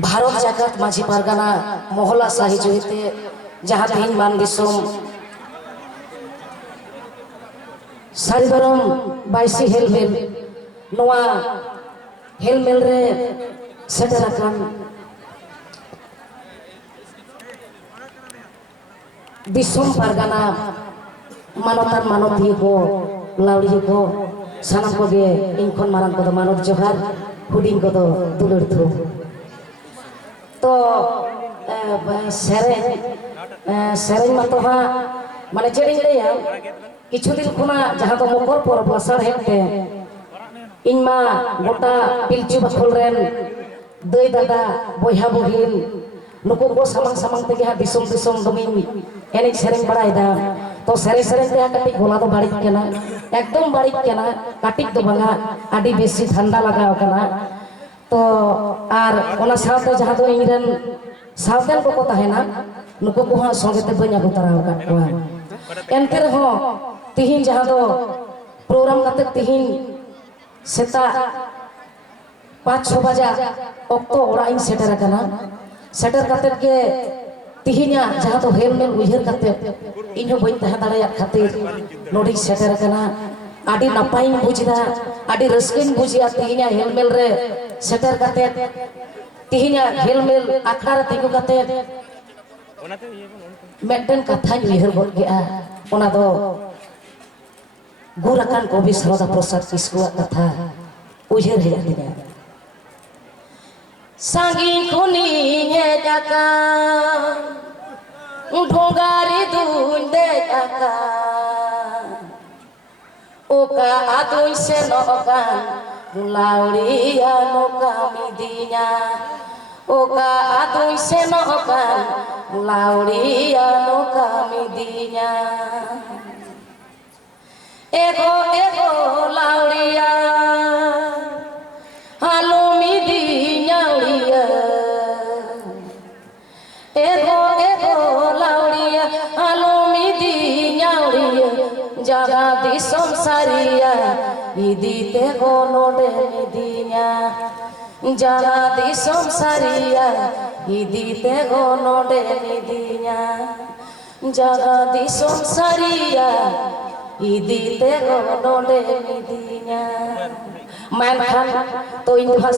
भारत जाकत माझी पारगाना मोहला साही जुहिते जहाँ तीन मान दिसोम सारिबरम बाइसी हेलमेल नवा हेलमेल रे सेटराकान दिसोम पारगाना मानवतार मानवती को लाउड़ी को सानाम को गे इनखन मारंग को मानव जोहार हुडिंग को दुलुर थु तो सेरें मत हाँ माने चेड़िंग लेया किछु दिन खुना जहाँ तो मकर परब आसार हेते इनमा गोटा पिलचु बखोल रेन दई दादा बोहा बहिन नुको को सामang सामang तेगे हाँ दिसोम दिसोम दमिन एनेक सेरें बड़ाइदा तो सेरे सेरे ते काटिक गोला तो बाड़िक केना एकदम बाड़िक केना काटिक तो बांगा आदि बेसी ठंडा लगाव केना तो आर ओना सावते जहाँ तो इंग्रेन सावतेन को को ताहेना नुको को हाँ संगे ते बन्या को तराव काट कोआ एनते रहो तिहिन जहाँ तो प्रोग्राम काते तिहिन सेता 5-6 बजा अक्तो ओरा इन सेटर कना सेटर काते के तिहिना जहाँ तो हेलमेल उइहर काते इनो बइन तहा दाड़ाया खातिर नोडी सेटर कना आदि नापाइन बुझदा आदि रस्किन बुझिया तिहिना हेलमेल रे सेटर काते तिहिना हेलमेल आखड़ा रे तिगु काते मेंटेन कथा उइहर गद गेआ ओना दो गुराकान कवि सरदा प्रसाद किस्कुआ कथा उइहर हेया दिना सांगी खुनी हे जाका ढोंगारी दून दे जाका ओका आदुई से नोकान लाउड़िया नोका मिदिया ओका आदुई से नोकान लाउड़िया नोका मिदिया एगो एगो लाउड़िया हालो मिदिया एगो एगो लाउड़िया हालो मिदिया जगा दिसोम सारिया इदी ते गो नोडे मिदिया जगा दिसोम सारिया इदी ते गो नोडे मिदिया जगा दिसोम सारिया इदी ते गो नोडे मिदिया मैं खान तो इन